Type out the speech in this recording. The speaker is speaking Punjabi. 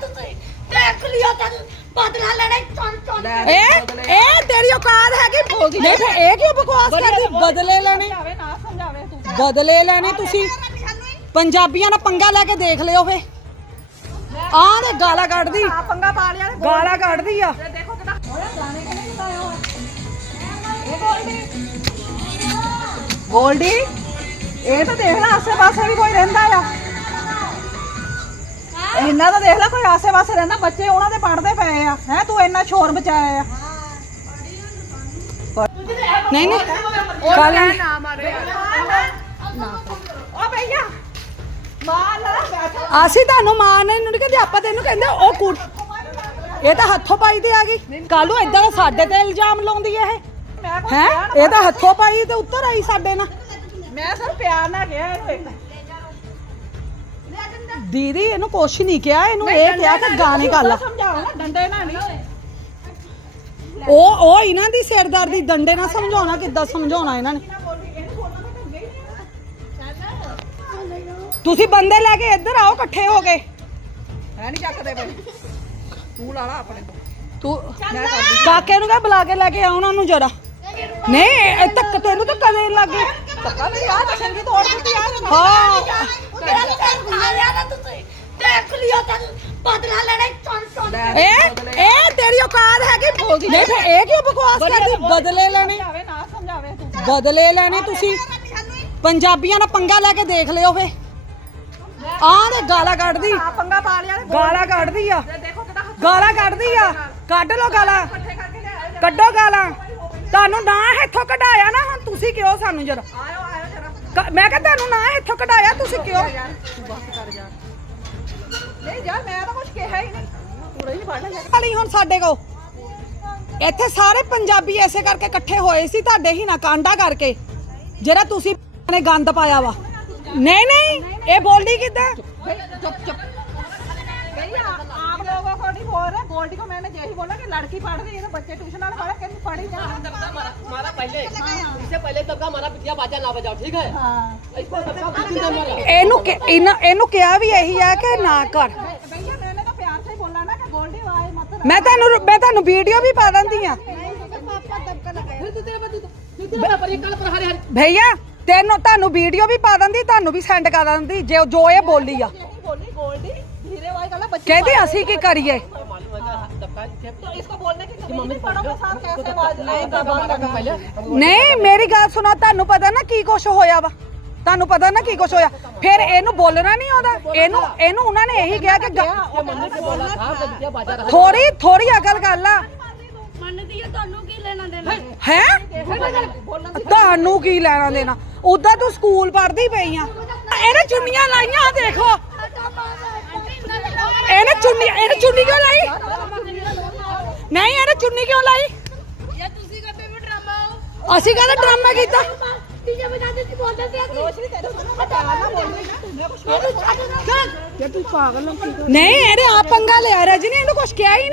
ਤੁਸੀਂ? ਦੇਖ ਲਿਓ ਤੈਨੂੰ ਬਦਲਾ ਲੈਣਾ ਚਲ ਚਲ ਇਹ ਇਹ ਤੇਰੀ ਔਕਾਤ ਹੈਗੀ। ਨਹੀਂ ਫਿਰ ਇਹ ਕਿਉਂ ਬਕਵਾਸ ਕਰਦੀ? ਬਦਲੇ ਲੈਣੇ। ਸਮਝਾਵੇ ਨਾ ਸਮਝਾਵੇ ਤੂੰ। ਬਦਲੇ ਲੈਣੇ ਤੁਸੀਂ। ਪੰਜਾਬੀਆਂ ਨਾਲ ਪੰਗਾ ਲੈ ਕੇ ਦੇਖ ਲਿਓ ਫੇ। ਆਹ ਦੇ ਗਾਲਾਂ ਕੱਢਦੀ। ਆ ਪੰਗਾ ਪਾ ਲਿਆ ਤੇ ਗਾਲਾਂ ਕੱਢਦੀ ਆ। ਦੇਖੋ ਕਿਦਾਂ। ਹੋਇਆ ਗਾਣੇ ਕਿਹਨੇ ਕਿਦਾਇਆ ਹੋਇਆ ਇਹ ਗੋਲਡੀ। ਗੋਲਡੀ? ਇਹ ਤਾਂ ਦੇਖ ਲੈ ਆਸੇ ਪਾਸੇ ਵੀ ਕੋਈ ਰਹਿੰਦਾ ਆ। ਇਹਨਾਂ ਦਾ ਦੇਖ ਲੈ ਕੋਈ ਆਸੇ ਪਾਸੇ ਰਹਿੰਦਾ ਬੱਚੇ ਉਹਨਾਂ ਦੇ ਪੜਦੇ ਪਏ ਆ। ਹੈ ਤੂੰ ਇੰਨਾ ਸ਼ੋਰ ਮਚਾਇਆ ਆ। ਨਹੀਂ ਨਹੀਂ। ਕੱਲ ਓ ਭਈਆ ਮਾਰ ਲੈ। ਬੈਠਾ ਅਸੀਂ ਤੁਹਾਨੂੰ ਮਾਰਨੇ ਨੂੰ ਕਹਿੰਦੇ ਆਪਾਂ ਤੈਨੂੰ ਕਹਿੰਦੇ ਉਹ ਕੁੜ ਇਹ ਤਾਂ ਹੱਥੋਂ ਪਾਈ ਤੇ ਆ ਗਈ। ਕੱਲੂ ਇਦਾਂ ਦਾ ਸਾਡੇ ਤੇ ਇਲਜ਼ਾਮ ਲਾਉਂਦੀ ਹੈ ਇਹ। ਮੈਂ ਹੈ? ਇਹ ਤਾਂ ਹੱਥੋਂ ਪਾਈ ਤੇ ਉੱਤਰ ਆਈ ਸਾਡੇ ਨਾਲ। ਮੈਂ ਸਰ ਪਿਆਰ ਨਾਲ ਗਿਆ ਇਹਨੂੰ ਦੀਦੀ ਇਹਨੂੰ ਕੁਛ ਨਹੀਂ ਕਿਹਾ ਇਹਨੂੰ ਇਹ ਕਿਹਾ ਕਿ ਗਾਣੇ ਕਰ ਲਾ। ਸਮਝਾਓ ਨਾ ਡੰਡੇ ਨਾਲ ਨਹੀਂ ਉਹ ਉਹ ਇਹਨਾਂ ਦੀ ਸਿਰਦਰਦੀ ਡੰਡੇ ਨਾਲ ਸਮਝਾਉਣਾ ਕਿੱਦਾਂ ਸਮਝਾਉਣਾ ਇਹਨਾਂ ਨੇ? ਤੁਸੀਂ ਬੰਦੇ ਲੈ ਕੇ ਇੱਧਰ ਆਓ ਇਕੱਠੇ ਹੋ ਕੇ। ਹੈ ਨਹੀਂ ਚੱਕਦੇ ਬਈ। ਤੂੰ ਲਾ ਲਾ ਆਪਣੇ ਤੋਂ। ਤੂੰ ਕਾਕੇ ਨੂੰ ਕਹ ਬੁਲਾ ਕੇ ਲੈ ਕੇ ਆਉਣਾ ਉਹਨੂੰ ਜਰਾ। ਨਹੀਂ ਇਹ ਤੱਕ ਤੈਨੂੰ ਤਾਂ ਕਦੇ ਲੱਗੇ ਧੱਕਾ ਵੀ ਆ ਸੰਗੀ ਤੋੜ ਦਿੱਤੀ ਆ ਇਹਨੇ। ਹਾਂ ਆਇਆ ਨਾ ਤੁਸੀਂ ਦੇਖ ਲਿਓ ਤੈਨੂੰ ਬਦਲਾ ਲੈਣਾ ਚਲ ਚਲ ਇਹ ਇਹ ਤੇਰੀ ਔਕਾਤ ਹੈਗੀ ਨਹੀਂ। ਫਿਰ ਇਹ ਕਿਉਂ ਬਕਵਾਸ ਕਰਦੀ? ਬਦਲੇ ਲੈਣੇ। ਸਮਝਾਵੇ ਨਾ ਸਮਝਾਵੇ ਤੂੰ। ਬਦਲੇ ਲੈਣੇ ਤੁਸੀਂ। ਪੰਜਾਬੀਆਂ ਨਾਲ ਪੰਗਾ ਲੈ ਕੇ ਦੇਖ ਲਿਓ ਫੇ। ਆਹ ਦੇ ਗਾਲਾਂ ਕੱਢਦੀ। ਆ ਪੰਗਾ ਪਾ ਲਿਆ ਤੇ ਗਾਲਾਂ ਕੱਢਦੀ ਆ। ਦੇਖੋ ਕਿਦਾਂ ਗਾਲਾਂ ਕੱਢਦੀ ਆ। ਕੱਢ ਲੋ ਗਾਲਾਂ। ਇਕੱਠੇ ਕਰਕੇ ਲਿਆਇਓ ਕੱਢੋ ਗਾਲਾਂ। ਤੁਹਾਨੂੰ ਨਾ ਇੱਥੋਂ ਕਢਾਇਆ ਨਾ ਹੁਣ ਤੁਸੀਂ ਕਿਉਂ ਸਾਨੂੰ ਜਰਾ? ਆਇਓ ਆਇਓ ਜਰਾ। ਕ- ਮੈਂ ਕਿਹਾ ਤੁਹਾਨੂੰ ਨਾ ਇੱਥੋਂ ਕਢਾਇਆ ਤੁਸੀਂ ਕਿਉਂ? ਯਾਰ। ਤੂੰ ਬਸ ਕਰ ਯਾਰ। ਨਹੀਂ ਯਾਰ ਮੈਂ ਤਾਂ ਕੁਝ ਕਿਹਾ ਹੀ ਨਹੀਂ ਤੂੰ ਰਹੀ ਪੜ ਲੈ ਵਾਲੀ ਹੁਣ ਸਾਡੇ ਕੋ ਇੱਥੇ ਸਾਰੇ ਪੰਜਾਬੀ ਐਸੇ ਕਰਕੇ ਇਕੱਠੇ ਹੋਏ ਸੀ ਤੁਹਾਡੇ ਹੀ ਨਾ ਕਾਂਡਾ ਕਰਕੇ ਜਿਹੜਾ ਤੁਸੀਂ ਨੇ ਗੰਦ ਪਾਇਆ ਵਾ ਨਹੀਂ ਨਹੀਂ ਇਹ ਬੋਲਦੀ ਕਿੱਦਾਂ चुप चुप भैया आप लोगों को नहीं बोल रहे गोल्डी को मैंने यही बोला कि लड़की पढ़ रही है तो बच्चे ट्यूशन वाले पढ़े कि पढ़ी जा हमारा पहले इससे पहले तब का हमारा विद्या बाजा ना बजाओ ठीक है हाँ इसको सबका कुछ नहीं हमारा ਇਹਨੂੰ ਕਿ- ਇਹਨਾਂ ਇਹਨੂੰ ਕਿਹਾ ਵੀ ਇਹੀ ਆ ਕਿ ਨਾ ਕਰ ਮੈਂ ਤੁਹਾਨੂੰ ਮੈਂ ਤੁਹਾਨੂੰ ਵੀਡੀਓ ਵੀ ਪਾ ਦਿੰਦੀ ਆ ਭਈਆ ਤੈਨੂੰ ਤੁਹਾਨੂੰ ਵੀਡੀਓ ਵੀ ਪਾ ਦਿੰਦੀ ਤੁਹਾਨੂੰ ਵੀ ਸੈਂਡ ਕਰ ਦਿੰਦੀ ਜੇ ਜੋ ਇਹ ਬੋਲੀ ਆ। ਕਹਿੰਦੀ ਅਸੀਂ ਕੀ ਕਰੀਏ? ਨਹੀਂ ਮੇਰੀ ਗੱਲ ਸੁਣਾ ਤੁਹਾਨੂੰ ਪਤਾ ਨਾ ਕੀ ਕੁਝ ਹੋਇਆ ਵਾ। ਤੁਹਾਨੂੰ ਪਤਾ ਨਾ ਕੀ ਕੁਛ ਹੋਇਆ? ਫਿਰ ਇਹਨੂੰ ਬੋਲਣਾ ਨਹੀਂ ਆਉਂਦਾ। ਇਹਨੂੰ ਇਹਨੂੰ ਉਹਨਾਂ ਨੇ ਇਹੀ ਕਿਹਾ ਕਿ ਥੋੜੀ ਥੋੜੀ ਅਕਲ ਗੱਲ ਆ ਮੰਨਦੀ ਤੁਹਾਨੂੰ ਕੀ ਲੈਣਾ ਦੇਣਾ? ਉਦਾਂ ਤੂੰ ਸਕੂਲ ਪੜ੍ਹਦੀ ਪਈ ਆ। ਇਹਨੇ ਚੁੰਨੀਆਂ ਲਾਈਆਂ ਦੇਖੋ। ਇਹਨੇ ਚੁੰਨੀ ਇਹਨੇ ਚੁੰਨੀ ਕਿਉਂ ਲਾਈ? ਨਹੀਂ ਇਹਨੇ ਚੁੰਨੀ ਕਿਉਂ ਲਾਈ? ਅਸੀਂ ਕਹਿੰਦਾ ਡਰਾਮਾ ਕੀਤਾ? ਨਹੀਂ ਇਹਦੇ ਆਪ ਪੰਗਾ ਲਿਆ ਰਜਨੀ ਇਹਨੂੰ ਕੁਛ ਕਿਹਾ ਹੀ ਨਹੀਂ।